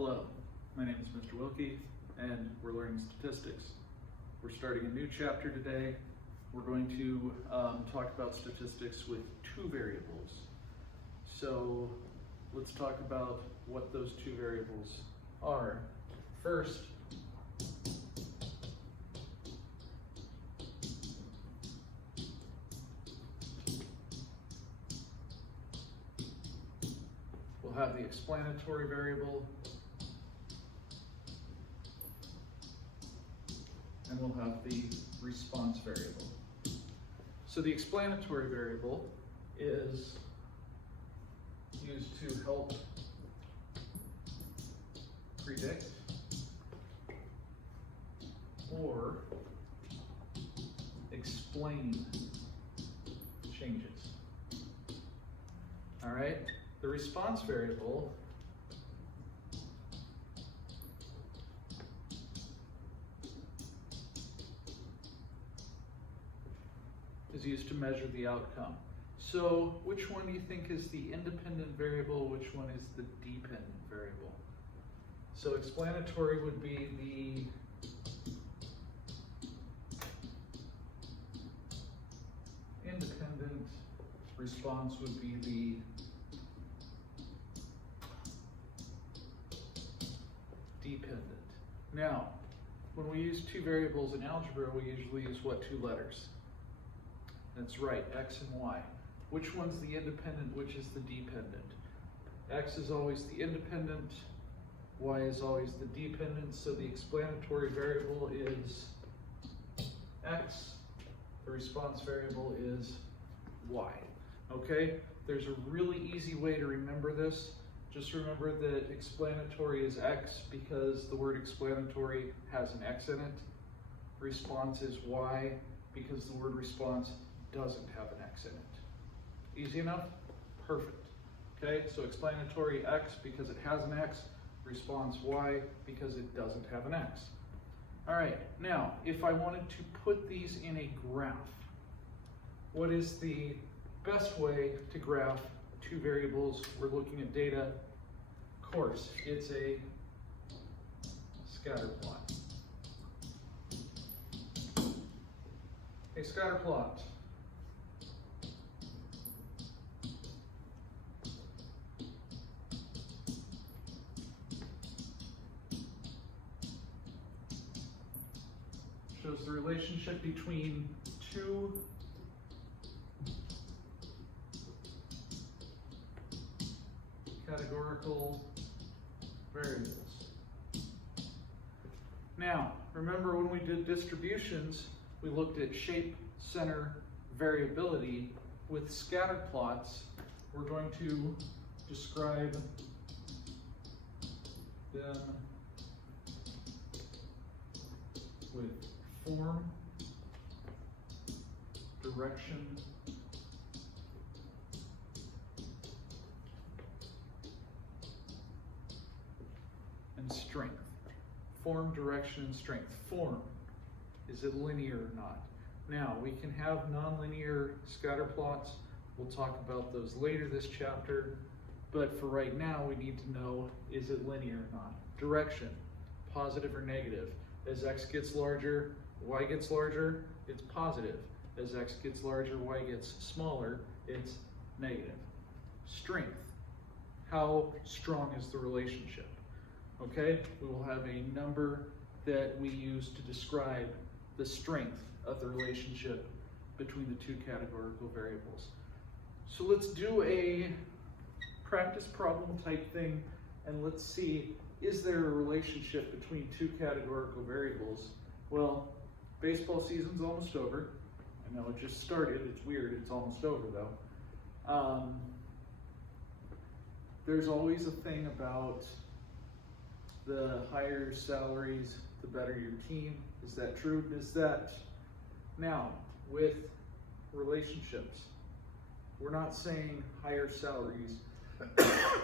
Hello, my name is Mr. Wilke, and we're learning statistics. We're starting a new chapter today. We're going to talk about statistics with two variables. So let's talk about what those two variables are. First, we'll have the explanatory variable, and we'll have the response variable. So the explanatory variable is used to help predict or explain changes. All right? The response variable is used to measure the outcome. So which one do you think is the independent variable? Which one is the dependent variable? So explanatory would be the independent, response would be the dependent. Now, when we use two variables in algebra, we usually use what two letters? That's right, x and y. Which one's the independent, which is the dependent? X is always the independent, y is always the dependent, so the explanatory variable is x, the response variable is y. Okay, there's a really easy way to remember this. Just remember that explanatory is x because the word explanatory has an x in it. Response is y because the word response doesn't have an x in it. Easy enough? Perfect. Okay, so explanatory x because it has an x, response y because it doesn't have an x. All right, now if I wanted to put these in a graph, what is the best way to graph two variables? We're looking at data. Of course, it's a scatter plot. A scatter plot shows the relationship between two categorical variables. Now, remember when we did distributions, we looked at shape, center, variability. With scatter plots, we're going to describe them with form, direction, and strength. Form, direction, and strength. Form, is it linear or not? Now, we can have nonlinear scatter plots. We'll talk about those later this chapter, but for right now, we need to know, is it linear or not? Direction, positive or negative? As x gets larger, y gets larger, it's positive. As x gets larger, y gets smaller, it's negative. Strength, how strong is the relationship? Okay, we will have a number that we use to describe the strength of the relationship between the two categorical variables. So let's do a practice problem type thing, and let's see, is there a relationship between two categorical variables? Well, baseball season's almost over. I know it just started, it's weird, it's almost over though. There's always a thing about the higher salaries, the better your team. Is that true? Is that? Now, with relationships, we're not saying higher salaries,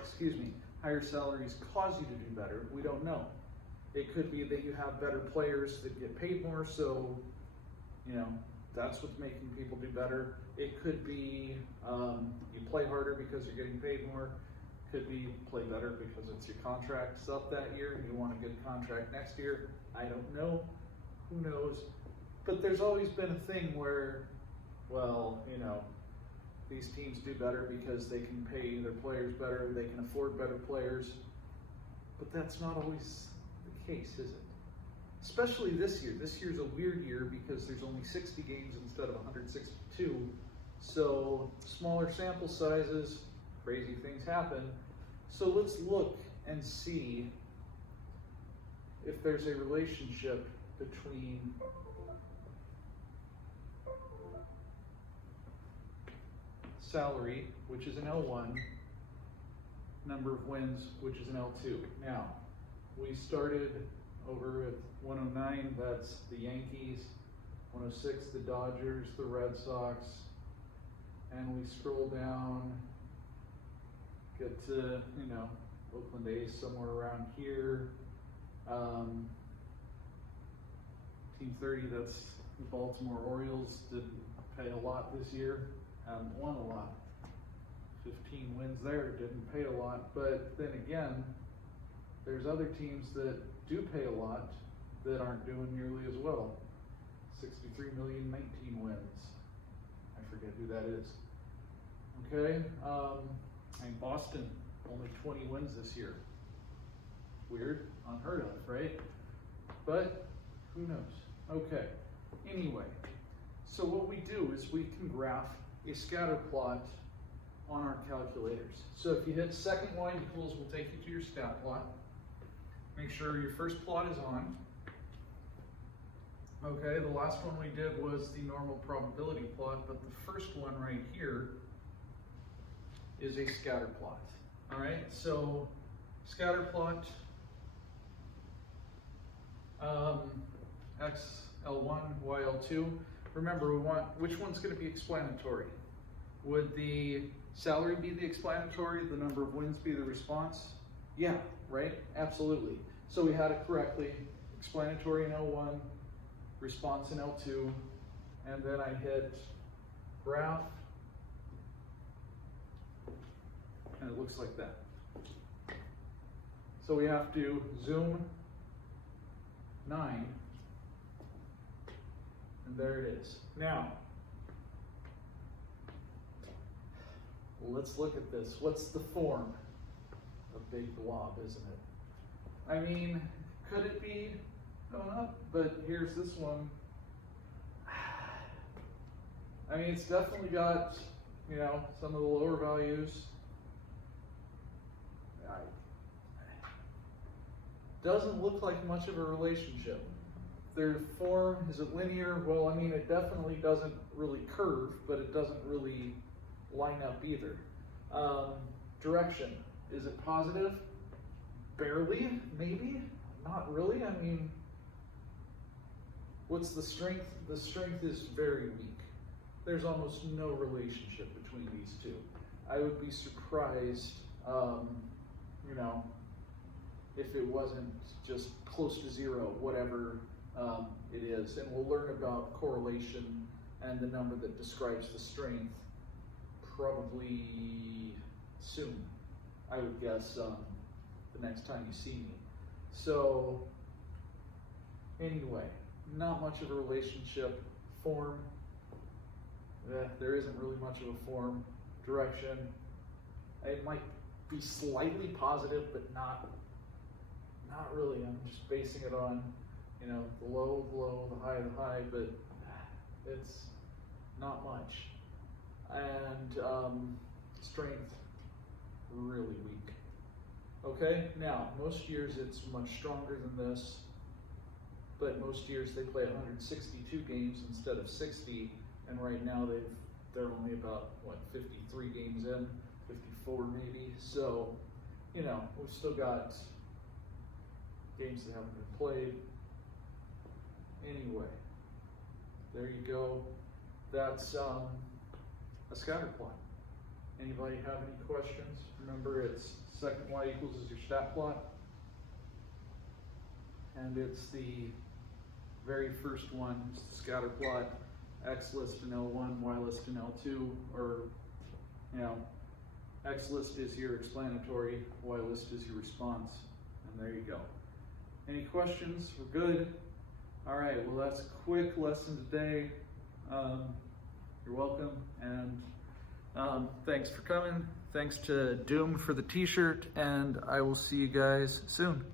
excuse me, higher salaries cause you to do better. We don't know. It could be that you have better players that get paid more, so, you know, that's what's making people do better. It could be you play harder because you're getting paid more. Could be play better because it's your contract's up that year and you want a good contract next year. I don't know. Who knows? But there's always been a thing where, well, you know, these teams do better because they can pay their players better, they can afford better players. But that's not always the case, is it? Especially this year. This year's a weird year because there's only 60 games instead of 162. So smaller sample sizes, crazy things happen. So let's look and see if there's a relationship between salary, which is an L1, number of wins, which is an L2. Now, we started over at 109, that's the Yankees, 106, the Dodgers, the Red Sox, and we scroll down, get to, you know, Oakland A's somewhere around here. Team 30, that's the Baltimore Orioles, didn't pay a lot this year, haven't won a lot. 15 wins there, didn't pay a lot, but then again, there's other teams that do pay a lot that aren't doing nearly as well. 63 million, 19 wins. I forget who that is. Okay, and Boston, only 20 wins this year. Weird, unheard of, right? But who knows? Okay, anyway, so what we do is we can graph a scatter plot on our calculators. So if you hit second y equals, we'll take you to your stat plot. Make sure your first plot is on. Okay, the last one we did was the normal probability plot, but the first one right here is a scatter plot. All right, so scatter plot, x L1, y L2. Remember, we want, which one's going to be explanatory? Would the salary be the explanatory, the number of wins be the response? Yeah, right? Absolutely. So we had it correctly. Explanatory in L1, response in L2, and then I hit graph, and it looks like that. So we have to zoom 9, and there it is. Now, let's look at this. What's the form? A big blob, isn't it? I mean, could it be going up? But here's this one. I mean, it's definitely got, you know, some of the lower values. Doesn't look like much of a relationship. Their form, is it linear? Well, I mean, it definitely doesn't really curve, but it doesn't really line up either. Direction, is it positive? Barely, maybe, not really. I mean, what's the strength? The strength is very weak. There's almost no relationship between these two. I would be surprised, you know, if it wasn't just close to zero, whatever it is. And we'll learn about correlation and the number that describes the strength probably soon, I would guess, the next time you see me. So anyway, not much of a relationship. Form, there isn't really much of a form. Direction, it might be slightly positive, but not really. I'm just basing it on, you know, the low, the high, but it's not much. And strength, really weak. Okay, now, most years it's much stronger than this, but most years they play 162 games instead of 60, and right now they're only about, what, 53 games in, 54 maybe, so, you know, we've still got games that haven't been played. Anyway, there you go. That's a scatter plot. Anybody have any questions? Remember, it's second y equals is your stat plot. And it's the very first one, it's the scatter plot, x list in L1, y list in L2, or, you know, X list is your explanatory, Y list is your response, and there you go. Any questions? We're good? All right, well, that's a quick lesson today. You're welcome, and thanks for coming. Thanks to Doom for the t-shirt, and I will see you guys soon.